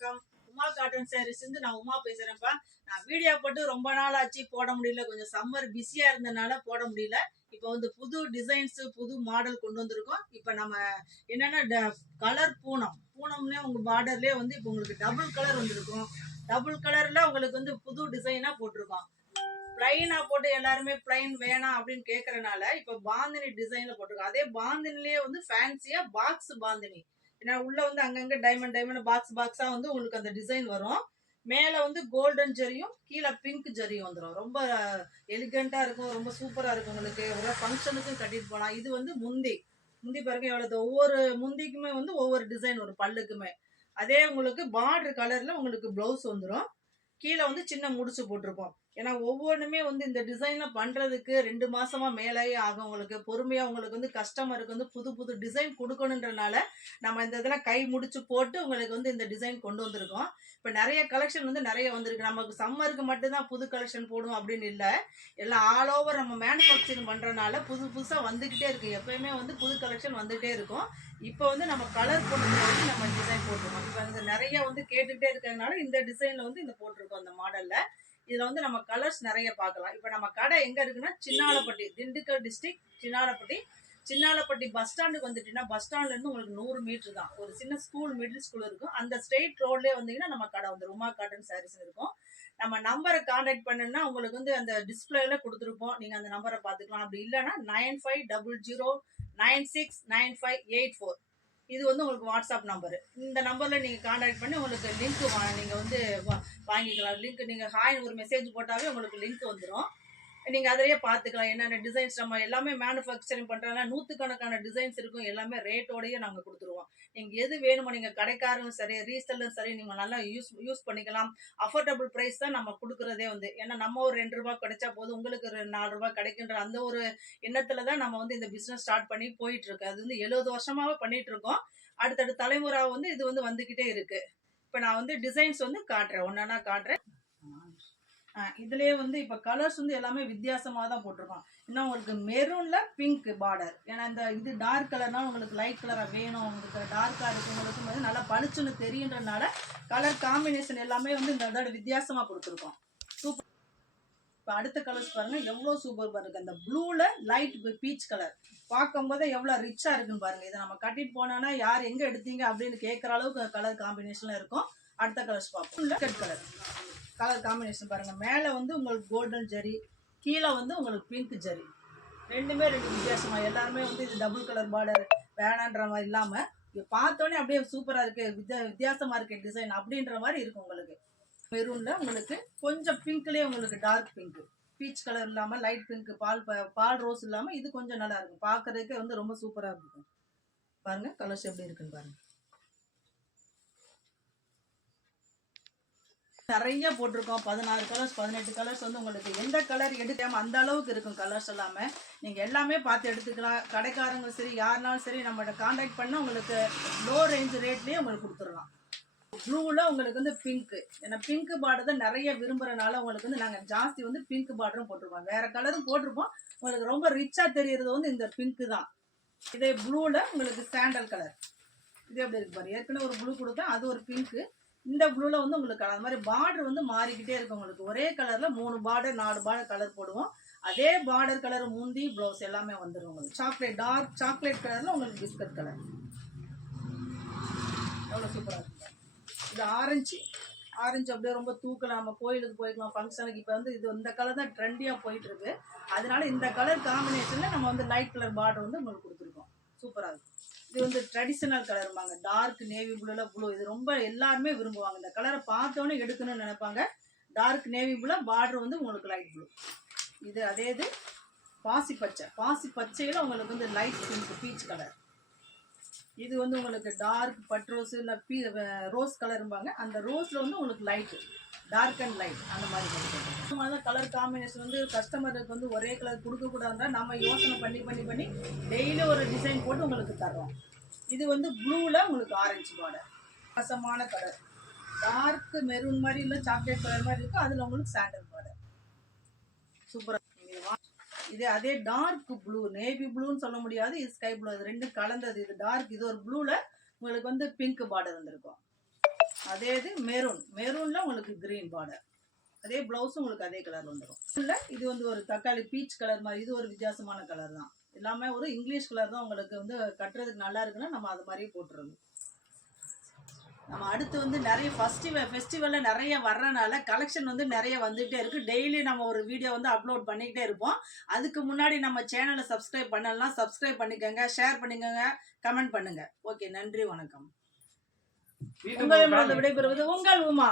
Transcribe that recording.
வணக்கம். உமா காட்டன் சாரீஸ் இருந்து நான் உமா பேசுறேன்ப்பா. நான் வீடியோ போட்டு ரொம்ப நாள் ஆச்சு, போட முடியல. கொஞ்சம் சம்மர் பிஸியா இருந்தனால போட முடியல. இப்போ வந்து புது டிசைன்ஸ் புது மாடல் கொண்டு வந்திருக்கோம். இப்போ நம்ம என்னன்னா கலர் பூனம்னே உங்க பார்டர்லயே வந்து இப்போ உங்களுக்கு டபுள் கலர் வந்திருக்கும். டபுள் கலர்ல உங்களுக்கு வந்து புது டிசைனா போட்டிருக்கோம். பிளைனா போட்டு எல்லாருமே பிளைன் வேணாம் அப்படின்னு கேட்கறனால இப்ப பாந்தினி டிசைன்ல போட்டிருக்கோம். அதே பாந்தினிலேயே வந்து ஃபேன்சியா பாக்ஸ் பாந்தினி. ஏன்னா உள்ள வந்து அங்கங்க டைமண்ட் பாக்ஸா வந்து உங்களுக்கு அந்த டிசைன் வரும். மேல வந்து கோல்டன் ஜரியும் கீழே பிங்க் ஜரியும் வந்துடும். ரொம்ப எலிகண்டா இருக்கும், ரொம்ப சூப்பரா இருக்கும். உங்களுக்கு ஒரு ஃபங்க்ஷனுக்கும் கட்டிட்டு போகலாம். இது வந்து முந்தி பாருங்க எவ்வளவு, ஒவ்வொரு முந்திக்குமே வந்து ஒவ்வொரு டிசைன் வரும் பல்லுக்குமே. அதே உங்களுக்கு பார்டர் கலர்ல உங்களுக்கு பிளவுஸ் வந்துடும். கீழே வந்து சின்ன முடிச்சு போட்டிருப்போம். ஏன்னா ஒவ்வொன்றுமே வந்து இந்த டிசைன்ல பண்றதுக்கு 2 மாசமா மேலேயே ஆகும். உங்களுக்கு பொறுமையா உங்களுக்கு வந்து கஸ்டமருக்கு வந்து புது புது டிசைன் கொடுக்கணுன்றனால நம்ம இந்த இதெல்லாம் கை முடிச்சு போட்டு உங்களுக்கு வந்து இந்த டிசைன் கொண்டு வந்திருக்கோம். இப்போ நிறைய கலெக்ஷன் வந்து நிறைய வந்திருக்கு. நமக்கு சம்மருக்கு மட்டும்தான் புது கலெக்ஷன் போடுவோம் அப்படின்னு இல்லை. எல்லாம் ஆல் ஓவர் நம்ம மேனுஃபேக்சரிங் பண்றதுனால புதுசா வந்துகிட்டே இருக்கு. எப்பயுமே வந்து புது கலெக்ஷன் வந்துகிட்டே இருக்கும். இப்போ வந்து நம்ம கலர் போட்டதுல வந்து நம்ம டிசைன் போட்டிருக்கோம். இப்போ வந்து நிறைய வந்து கேட்டுக்கிட்டே இருக்கிறதுனால இந்த டிசைன்ல வந்து இந்த போட்டிருக்கோம் அந்த மாடல்ல. இதுல வந்து நம்ம கலர்ஸ் நிறைய பார்க்கலாம். இப்போ நம்ம கடை எங்க இருக்குன்னா சின்னாலப்பட்டி, திண்டுக்கல் டிஸ்ட்ரிக்ட் சின்னாலப்பட்டி பஸ் ஸ்டாண்டுக்கு வந்துட்டீங்கன்னா பஸ் ஸ்டாண்ட்ல இருந்து உங்களுக்கு 100 மீட்டர் தான். ஒரு சின்ன ஸ்கூல், மிடில் ஸ்கூல் இருக்கும். அந்த ஸ்ட்ரெயிட் ரோட்லயே வந்தீங்கன்னா நம்ம கடை வந்து உமா காட்டன் சாரீஸ் இருக்கும். நம்ம நம்பரை கான்டாக்ட் பண்ணுன்னா உங்களுக்கு வந்து அந்த டிஸ்பிளேல கொடுத்துருப்போம். நீங்க அந்த நம்பரை பார்த்துக்கலாம். அப்படி இல்லைன்னா 9500969584 இது வந்து உங்களுக்கு வாட்ஸ்அப் நம்பரு. இந்த நம்பரில் நீங்கள் கான்டாக்ட் பண்ணி உங்களுக்கு லிங்க் நீங்கள் வந்து வாங்கிக்கலாம். லிங்க் நீங்கள் ஹாய் ஒரு மெசேஜ் போட்டாவே உங்களுக்கு லிங்க் வந்துடும். நீங்கள் அதிலேயே பார்த்துக்கலாம் என்னென்ன டிசைன்ஸ். நம்ம எல்லாமே மேனுஃபேக்சரிங் பண்ணுறதுனால 100கணக்கான டிசைன்ஸ் இருக்கும். எல்லாமே ரேட்டோடையே நாங்கள் கொடுத்துருவோம். நீங்கள் எது வேணுமோ நீங்கள் கடைக்காரரும் சரி ரீசெல்லும் சரி நீங்கள் நல்லா யூஸ் பண்ணிக்கலாம். அஃபோர்டபுள் ப்ரைஸ் தான் நம்ம கொடுக்குறதே வந்து. ஏன்னா நம்ம ஒரு 2 ரூபா கிடைச்சா போதும், உங்களுக்கு ஒரு 4 ரூபா கிடைக்குன்ற அந்த ஒரு எண்ணத்துல தான் நம்ம வந்து இந்த பிஸ்னஸ் ஸ்டார்ட் பண்ணி போயிட்டு இருக்கு. அது வந்து 70 வருஷமாவே பண்ணிட்டு இருக்கோம். அடுத்தடுத்த தலைமுறை வந்து இது வந்து வந்துகிட்டே இருக்கு. இப்போ நான் வந்து டிசைன்ஸ் வந்து காட்டுறேன், ஒன்னா காட்டுறேன். இதுலயே வந்து இப்ப கலர்ஸ் வந்து எல்லாமே வித்தியாசமா தான் போட்டிருக்கோம். இன்னும் உங்களுக்கு மெரூன்ல பிங்க் பார்டர். ஏன்னா இந்த இது டார்க் கலர்னா உங்களுக்கு லைட் கலரா வேணும், உங்களுக்கு டார்க்கா இருக்கு, உங்களுக்கு வந்து நல்லா பளிச்சுன்னு தெரியுன்றனால கலர் காம்பினேஷன் எல்லாமே வந்து இந்த இதோட வித்தியாசமா கொடுத்துருக்கோம். சூப்பர். இப்போ அடுத்த கலர்ஸ் பாருங்க எவ்வளவு சூப்பர் பாருங்க. அந்த ப்ளூல லைட் பீச் கலர் பார்க்கும் போது எவ்வளவு ரிச்சா இருக்குன்னு பாருங்க. இதை நம்ம கட்டிட்டு போனோம்னா யார் எங்க எடுத்தீங்க அப்படின்னு கேட்கற அளவுக்கு கலர் காம்பினேஷன்ல இருக்கும். அடுத்த கலர்ஸ் பார்ப்போம். கலர் காம்பினேஷன் பாருங்க. மேலே வந்து உங்களுக்கு கோல்டன் ஜரி, கீழே வந்து உங்களுக்கு பிங்க் ஜரி. ரெண்டுமே 2 வித்தியாசமா. எல்லாருமே வந்து இது டபுள் கலர் பார்டர் வேணான்ற மாதிரி இல்லாம பார்த்தோன்னே அப்படியே சூப்பரா இருக்கு, வித்தியாசமா இருக்கு டிசைன் அப்படின்ற மாதிரி இருக்கும். உங்களுக்கு மெரூன்ல உங்களுக்கு கொஞ்சம் பிங்க்லயே உங்களுக்கு டார்க் பிங்க், பீச் கலர் இல்லாம லைட் பிங்க், பால் ரோஸ் இல்லாம இது கொஞ்சம் நல்லா இருக்கும். பார்க்கறதுக்கு வந்து ரொம்ப சூப்பரா இருக்கும். பாருங்க கலர்ஸ் எப்படி இருக்குன்னு பாருங்க. நிறைய போட்டிருக்கோம். 16 கலர்ஸ் 18 கலர்ஸ் வந்து உங்களுக்கு எந்த கலர் எடுக்காம அந்த அளவுக்கு இருக்கும். கலர்ஸ் எல்லாமே நீங்கள் எல்லாமே பார்த்து எடுத்துக்கலாம். கடைக்காரங்க சரி யாருனாலும் சரி நம்மகிட்ட கான்டாக்ட் பண்ணால் உங்களுக்கு லோ ரேஞ்ச் ரேட்லேயே உங்களுக்கு கொடுத்துடலாம். ப்ளூவில் உங்களுக்கு வந்து பிங்க்கு, ஏன்னா பிங்க் பார்டர் தான் நிறைய விரும்புகிறனால உங்களுக்கு வந்து நாங்கள் ஜாஸ்தி வந்து பிங்க் பார்டரும் போட்டிருப்போம். வேறு கலரும் போட்டிருப்போம். உங்களுக்கு ரொம்ப ரிச்சாக தெரிகிறது வந்து இந்த பிங்க்கு தான். இதே ப்ளூவில் உங்களுக்கு சாண்டல் கலர் இது எப்படி இருக்கு பாரு. ஏற்கனவே ஒரு ப்ளூ கொடுத்தேன், அது ஒரு பிங்க்கு. இந்த ப்ளூவில் வந்து உங்களுக்கு அந்த மாதிரி பார்டர் வந்து மாறிக்கிட்டே இருக்கும். உங்களுக்கு ஒரே கலரில் 3 பார்டர் 4 பார்டர் கலர் போடுவோம். அதே பார்டர் கலர் முந்தி ப்ளவுஸ் எல்லாமே வந்துடும். உங்களுக்கு சாக்லேட் டார்க் சாக்லேட் கலரில் உங்களுக்கு பிஸ்கட் கலர் எவ்வளோ சூப்பராக இருக்கும். இது ஆரஞ்சு அப்படியே ரொம்ப தூக்கலாம். நம்ம கோயிலுக்கு போய்க்கலாம், ஃபங்க்ஷனுக்கு. இப்போ வந்து இது இந்த கலர் தான் ட்ரெண்டியாக போயிட்டு இருக்கு. அதனால இந்த கலர் காம்பினேஷனில் நம்ம வந்து லைட் கலர் பார்டர் வந்து உங்களுக்கு கொடுத்துருக்கோம். சூப்பராக இருக்கும். இது வந்து ட்ரெடிஷ்னல் கலருமாங்க. டார்க் நேவி ப்ளூல ப்ளூ இது ரொம்ப எல்லாருமே விரும்புவாங்க. இந்த கலரை பார்த்தோன்னே எடுக்கணும்னு நினைப்பாங்க. டார்க் நேவி ப்ளூல பார்டர் வந்து உங்களுக்கு லைட் ப்ளூ. இது அதே இது பாசி பச்சையில் உங்களுக்கு வந்து லைட் பிங்க் பீச் கலர். இது வந்து உங்களுக்கு டார்க் பட் ரோஸ் இல்லை ரோஸ் கலரும்பாங்க. அந்த ரோஸில் வந்து உங்களுக்கு லைட்டு டார்க் அண்ட் லைட் அந்த மாதிரி கலர் காம்பினேஷன் வந்து கஸ்டமருக்கு வந்து ஒரே கலர் கொடுக்கக்கூடாதுன்னா நம்ம யோசனை பண்ணி டெய்லி ஒரு டிசைன் போட்டு உங்களுக்கு தர்றோம். இது வந்து ப்ளூவில் உங்களுக்கு ஆரஞ்சு பார்டர், கசமான கலர், டார்க் மெரூன் மாதிரி இல்லை சாக்லேட் கலர் மாதிரி இருக்கும். அதில் உங்களுக்கு சாண்டல் பார்டர் சூப்பராக. இது அதே டார்க் ப்ளூ, நேவி ப்ளூன்னு சொல்ல முடியாது, இது ஸ்கை ப்ளூ, அது ரெண்டும் கலந்தது. இது டார்க், இது ஒரு ப்ளூவில் உங்களுக்கு வந்து பிங்க் பார்டர் வந்துருக்கும். அதே இது மெரூன்ல உங்களுக்கு கிரீன் பார்டர். அதே பிளவுஸும் உங்களுக்கு அதே கலர் வந்துடும். இல்லை இது வந்து ஒரு தக்காளி பீச் கலர் மாதிரி, இது ஒரு வித்தியாசமான கலர் தான். எல்லாமே ஒரு இங்கிலீஷ் கலர் தான். உங்களுக்கு வந்து கட்டுறதுக்கு நல்லா இருக்குன்னா நம்ம அது மாதிரியே போட்டுருது. நம்ம அடுத்து வந்து நிறைய ஃபெஸ்டிவலில் நிறைய வர்றனால கலெக்ஷன் வந்து நிறைய வந்துகிட்டே இருக்குது. டெய்லி நம்ம ஒரு வீடியோ வந்து அப்லோட் பண்ணிக்கிட்டே இருப்போம். அதுக்கு முன்னாடி நம்ம சேனலை சப்ஸ்கிரைப் பண்ணலாம், சப்ஸ்கிரைப் பண்ணிக்கோங்க, ஷேர் பண்ணிக்கோங்க, கமெண்ட் பண்ணுங்க. ஓகே, நன்றி, வணக்கம். உங்களிடம் விடைபெறுவது உங்கள் உமா.